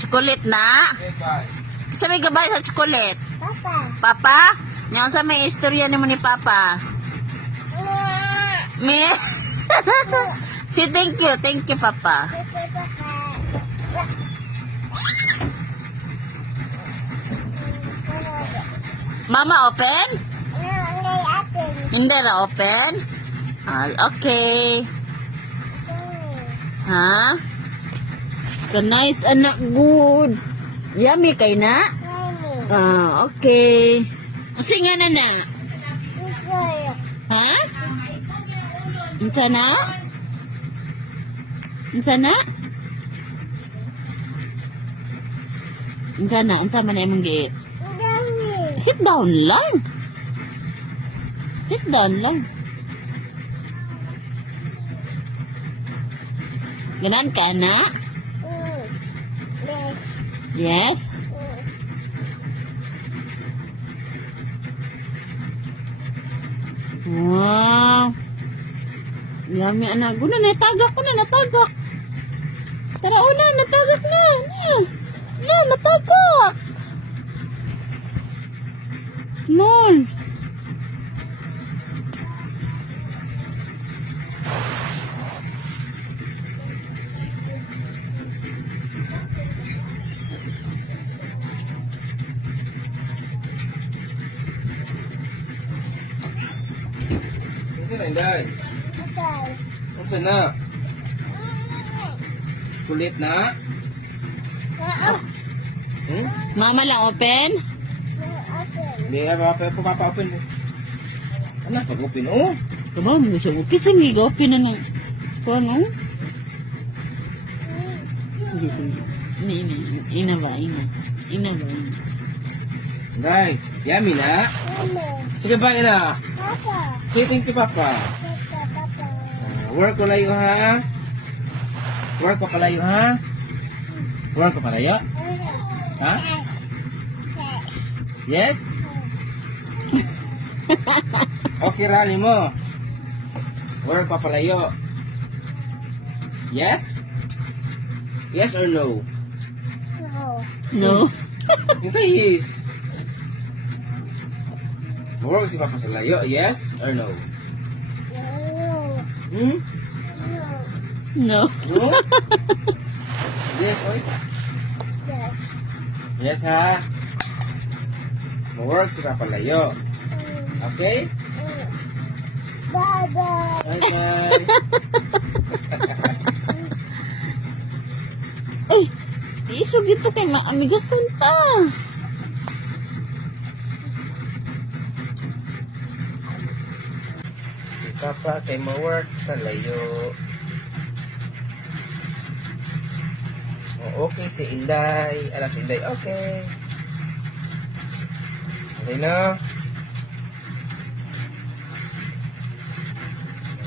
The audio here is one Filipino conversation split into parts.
Chocolate na? Okay, bye. Isa may gabay sa chocolate. Papa. Papa? Ngayon sa may istorya ni mo ni Papa. Me? Si thank you. Thank you, Papa. Mama, open? Hindi na open? Okay. Ha? Nice anak, good. Yummy kay na? Okay. Sige nga na. Ha? Unsa na? Unsa na? Unsa na? Unsa man imong giit? Sit down lang. Sit down lang. Ganan ka na? Yes. Wow. Yummy anak. Guna natagak ko na, natagak. Tara una, natagak na. Na, natagak. Small. Unsa na, Inday? Unsa na? Kulit na? Hmm? Mama lang open? Hindi, papa-open mo. Ano, pag-open, oh. Diba, mo siya open. Sa mga open na ng... Ano? Ina ba? Inday, yummy na? Sige ba, ina? Sige, thank you, Papa. Work ko layo, ha? Work ko palayo, ha? Work ko palayo? Ha? Yes? Okay, rally mo. Work pa palayo. Yes? Yes or no? No? Yung yes. Work si Papa sa layo. Yes or no? Hmm? No. No? Yes, oy? Yes, ha? Work si Papa layo. Okay? Bye-bye. Bye-bye. Ay, isog ito kay maamigasan ta. Si Papa kay ma-work sa layo. Oh, okay si Inday. Ala si Inday, okay. Okay na.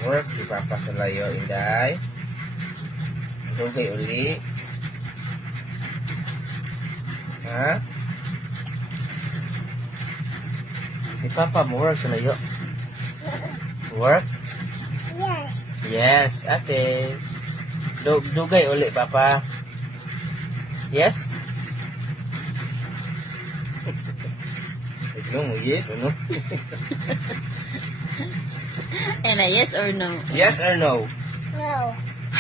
Work si Papa sa layo, Inday. Dugay uli. Ha? Si Papa mo work sa layo. Work? Yes. Yes, okay. Dugay uli, Papa. Yes? No, yes or no? And a yes or no? Yes or no? No.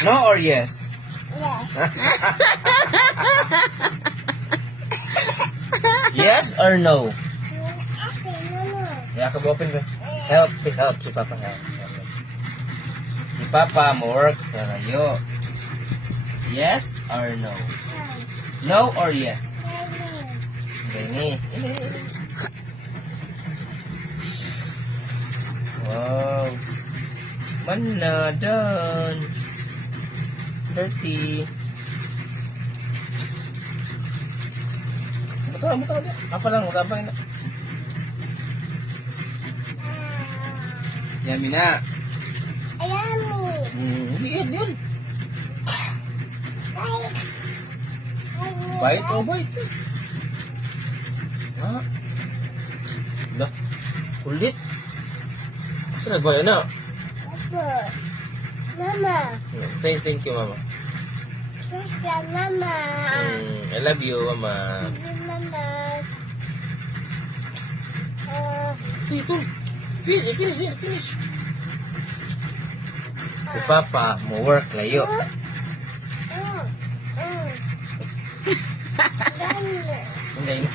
No or yes? Yes. Yes or no? Okay, no. Yeah, open ba? Help si Papa. Help. Si Papa mo work sa layo. Yes or no? No or yes? Gani. Wow. Mana done. 30. Betul dia. Apa lang, apa ini? Yamina. Yummy. Lihat yun. Bait o bait. Ha? Dah. Kulit. Saan nagbayo na? Papa. Mama. Thank you, Mama. Mama. I love you, Mama. Mama. Ito. Finish it. Finish. Si Papa, mo work layo. Hindi.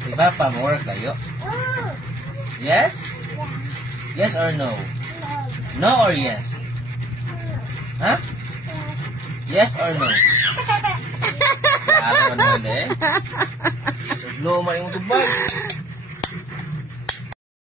Si Papa, mo work layo. Yes? Yes or no? No or yes? Ha? Yes or no? Ano naman eh? No, may mo tubay.